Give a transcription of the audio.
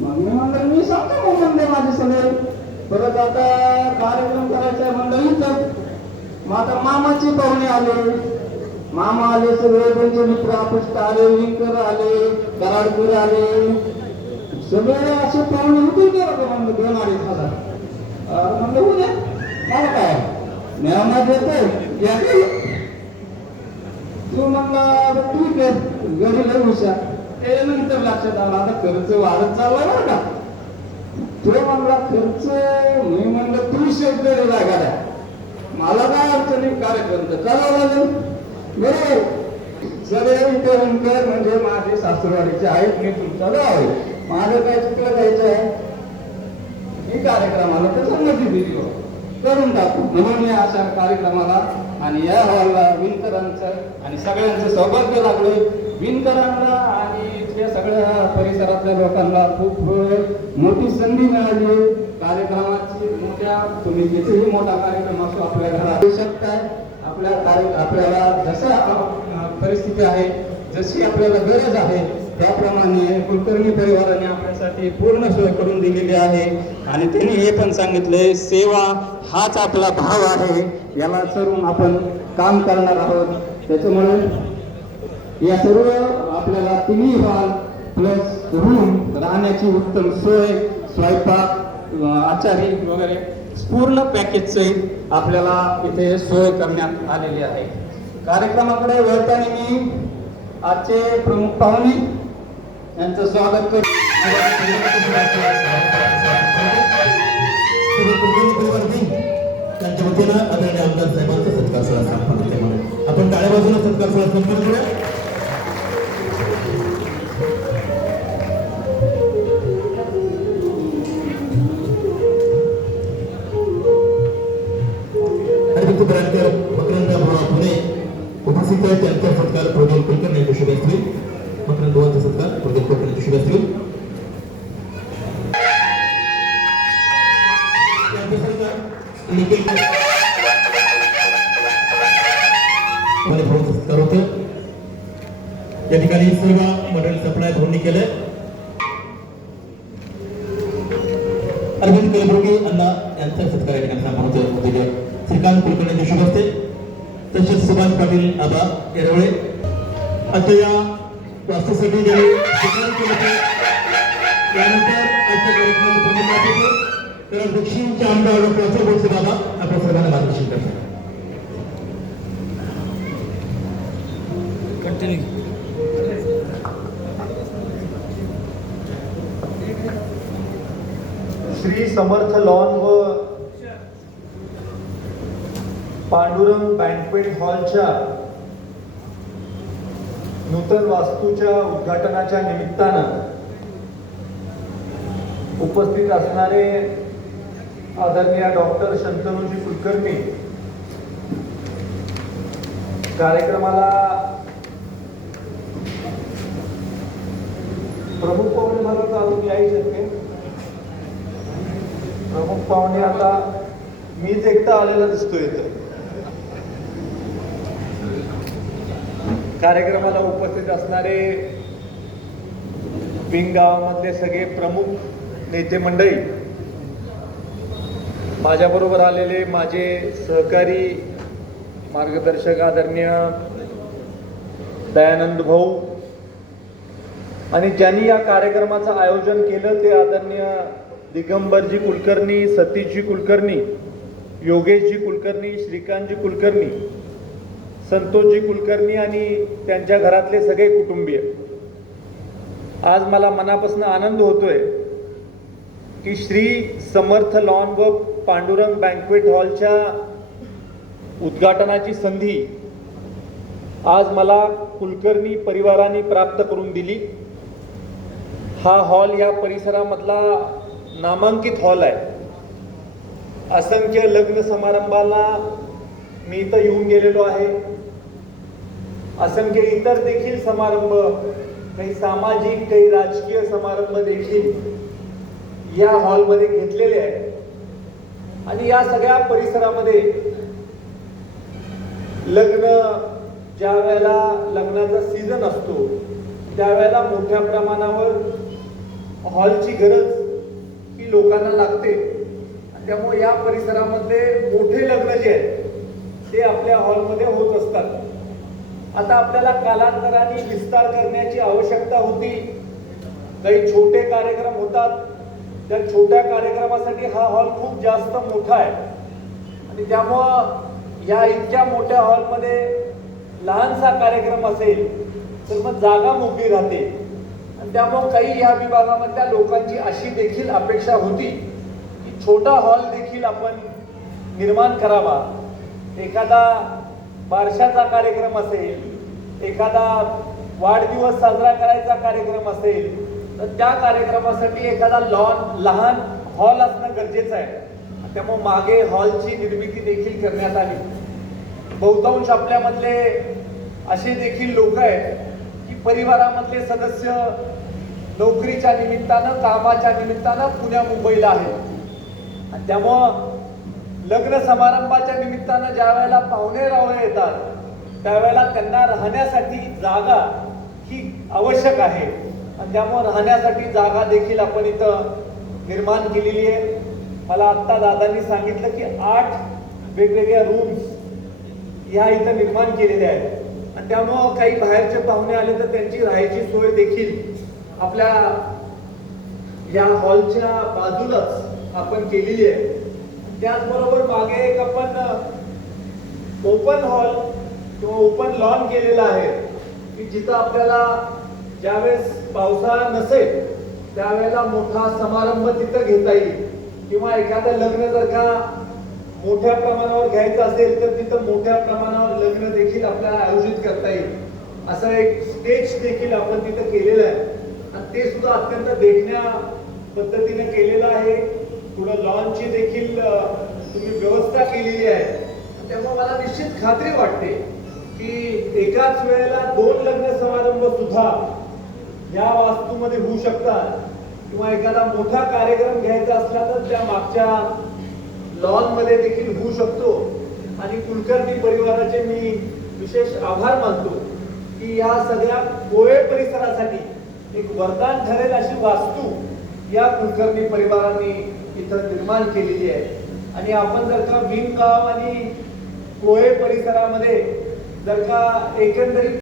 मग मी म्हणलं मी सांगतो मग म्हणले माझे सगळे. परत आता कार्यक्रम करायचा आहे म्हणलं इथं. मग आता मामाचे पाहुणे आले, मामा आले, सगळे त्यांचे मित्र आपुष्ट आले, विंकर आले, कराडकर आले, सगळे असे पाहुणे होते का म्हणलं 2-2.5 हजार. म्हणलं हो द्या मला काय मेहनत येते. तू म्हणला ठीक आहे, गडी लय हुशार. ते नंतर लक्षात आलं आता खर्च वाढत चालला बरं का. तो म्हणला खर्च, मी म्हणलं तू शब्द दिला गाड्या, मला काय अडचणी कार्यक्रम तर करावं लागेल. बरोबर सगळे विंकर म्हणजे माझे सासूरवाडीचे आहेत, मी तुमचा जाव आहे, माझं काय चुकलं जायचं आहे. मी कार्यक्रमाला तर संमती दिली करून टाकू म्हणून मी अशा कार्यक्रमाला आणि या हॉलला विणकरांचं आणि सगळ्यांचं सौभाग्य लागले. विणकरांना आणि इथल्या सगळ्या परिसरातल्या लोकांना खूप मोठी संधी मिळाली कार्यक्रमाची. तुम्ही जिथेही मोठा कार्यक्रम असो आपल्या घरात येऊ शकताय. आपल्याला जसं परिस्थिती आहे, जशी आपल्याला गरज आहे त्याप्रमाणे कुलकर्णी परिवाराने आपल्यासाठी पूर्ण सोय करून दिलेली आहे. आणि त्यांनी हे पण सांगितलंय सेवा हाच आपला भाव आहे, याला सरून आपण काम करणार आहोत. त्याच्यामुळे या सर्व आपल्याला 3 हॉल प्लस रूम, राहण्याची उत्तम सोय, स्वयंपाक, आचारी वगैरे पूर्ण पॅकेज सहित आपल्याला इथे सोय करण्यात आलेली आहे. कार्यक्रमाकडे वळताना मी आजचे प्रमुख पाहुणे यांचं स्वागत करतो. त्यांच्या वतीनं आदरणीय आमदार साहेबांचा सत्कार सोहळा आपण टाळ्या बाजूने सत्कार सोहळा संपन्न करूया. पुणे उपस्थित आहेत त्यांचा सत्कार प्रज्वल कुलकर्णी यांच्या शुभ असतील. मकरंद बुवांचा सत्कार प्रज्वल कुलकर्णी यांच्या शुभ असतील. सत्कार होते. या ठिकाणी सेवा मटेरियल सप्लाय धोरणी केलंय. अरविंद कलबुर्गी अण्णा यांचा सत्कार या ठिकाणी संपन्न होते. श्रीकांत कुलकर्णी शुभ असते. तसेच सुभाष पाटील आबा येरवळे आता या वास्तूसाठी ज्यांनी स्वीकार केले. त्यानंतर आजच्या कार्यक्रमाचे प्रमुख अतिथी तर दक्षिणचे आमदार डॉक्टर बोलसे बाबा आपल्या सर्वांना मार्गदर्शन करतात. श्री समर्थ लॉन व पांडुरंग बँक्वेट हॉलच्या नूतन वास्तूच्या उद्घाटनाच्या निमित्तानं उपस्थित असणारे आदरणीय डॉक्टर शंतनुजी कुलकर्णी, कार्यक्रमाला प्रमुख पाहुणे मला चालून यायचे ते प्रमुख पाहुणे आता मीच एकटा आलेला दिसतोय. कार्यक्रमाला उपस्थित असणारे पिंग गावामधले सगळे प्रमुख नेते मंडळी, माझ्याबरोबर आलेले माझे सहकारी मार्गदर्शक आदरणीय दयानंद भाऊ आणि ज्यांनी या कार्यक्रमाचं आयोजन केलं ते आदरणीय दिगंबरजी कुलकर्णी, सतीशजी कुलकर्णी, योगेशजी कुलकर्णी, श्रीकांतजी कुलकर्णी, संतोषजी कुलकर्णी आणि त्यांच्या घरातले सगळे कुटुंबीय. आज मला मनापासून आनंद होतोय की श्री समर्थ लॉन व पांडुरंग बँक्वेट हॉलच्या उद्घाटनाची संधी आज मला कुलकर्णी परिवाराने प्राप्त करून दिली. हा हॉल या परिसरामधला नामांकित हॉल आहे. असंख्य लग्न समारंभाला मी इथं येऊन गेलेलो आहे. असंख्य इतर देखील समारंभ, काही सामाजिक काही राजकीय समारंभ देखील या हॉलमध्ये घेतलेले आहेत. आणि या सगळ्या परिसरामध्ये लग्न ज्या वेळेला लग्नाचा सीझन असतो त्यावेळेला मोठ्या प्रमाणावर हॉलची गरज ही लोकांना लागते. त्यामुळे या परिसरामध्ये मोठे लग्न जे आहेत ते आपल्या हॉलमध्ये होत असतात. आता आपल्याला कालांतराने विस्तार करण्याची आवश्यकता होती. काही छोटे कार्यक्रम होतात, त्या छोट्या कार्यक्रमासाठी हा हॉल खूप जास्त मोठा आहे आणि त्यामुळं या इतक्या मोठ्या हॉलमध्ये लहानसा कार्यक्रम असेल तर मग जागा मोकळी राहते आणि त्यामुळं काही या विभागामधल्या लोकांची अशी देखील अपेक्षा होती की छोटा हॉल देखील आपण निर्माण करावा. एखादा बारशाचा कार्यक्रम असेल, एखादा वाढदिवस साजरा करायचा कार्यक्रम असेल तर त्या कार्यक्रमासाठी एखादा लहान हॉल असणं गरजेचं आहे. त्यामुळे मागे हॉलची निर्मिती देखील करण्यात आली. बहुतांश आपल्यामधले असे देखील लोक आहेत की परिवारामधले सदस्य नोकरीच्या निमित्तानं, कामाच्या निमित्तानं पुण्या मुंबईला आहेत आणि त्यामुळं लग्न समारंभाच्या निमित्तानं ज्या वेळेला पाहुणे रावळे येतात त्यावेळेला त्यांना राहण्यासाठी जागा ही आवश्यक आहे आणि त्यामुळे राहण्यासाठी जागा देखील आपण इथं निर्माण केलेली आहे. मला आत्ता दादांनी सांगितलं की 8 वेगवेगळ्या रूम्स ह्या इथं निर्माण केलेल्या आहेत आणि त्यामुळं काही बाहेरचे पाहुणे आले तर त्यांची राहायची सोय देखील आपल्या या हॉलच्या बाजूलाच आपण केलेली आहे. त्याचबरोबर मागे एक आपण ओपन हॉल किंवा ओपन लॉन केलेला आहे की जिथं आपल्याला ज्यावेळेस पावसाळा नसेल त्यावेळेला मोठा समारंभ तिथं घेता येईल किंवा एखादं लग्न जर का मोठ्या प्रमाणावर घ्यायचं असेल तर तिथं मोठ्या प्रमाणावर लग्न देखील आपल्याला आयोजित करता येईल. असं एक स्टेज देखील आपण तिथं केलेलं आहे आणि ते सुद्धा अत्यंत देखण्या पद्धतीने केलेलं आहे. पुढं लॉनची देखील तुम्ही व्यवस्था केलेली आहे. त्यामुळे मला निश्चित खात्री वाटते की एकाच वेळेला 2 लग्न समारंभ सुद्धा या वास्तूमध्ये होऊ शकतात किंवा एखादा मोठा कार्यक्रम घ्यायचा असला तर त्या मागच्या लॉन मध्ये देखील होऊ शकतो. आणि कुलकर्णी परिवाराचे मी विशेष आभार मानतो की या सगळ्या कोळे परिसरासाठी एक वरदान ठरेल अशी वास्तू या कुलकर्णी परिवारांनी इथं निर्माण केलेली आहे. आणि आपण जर का भीमगाव आणि कोळे परिसरामध्ये जर का एकंदरीत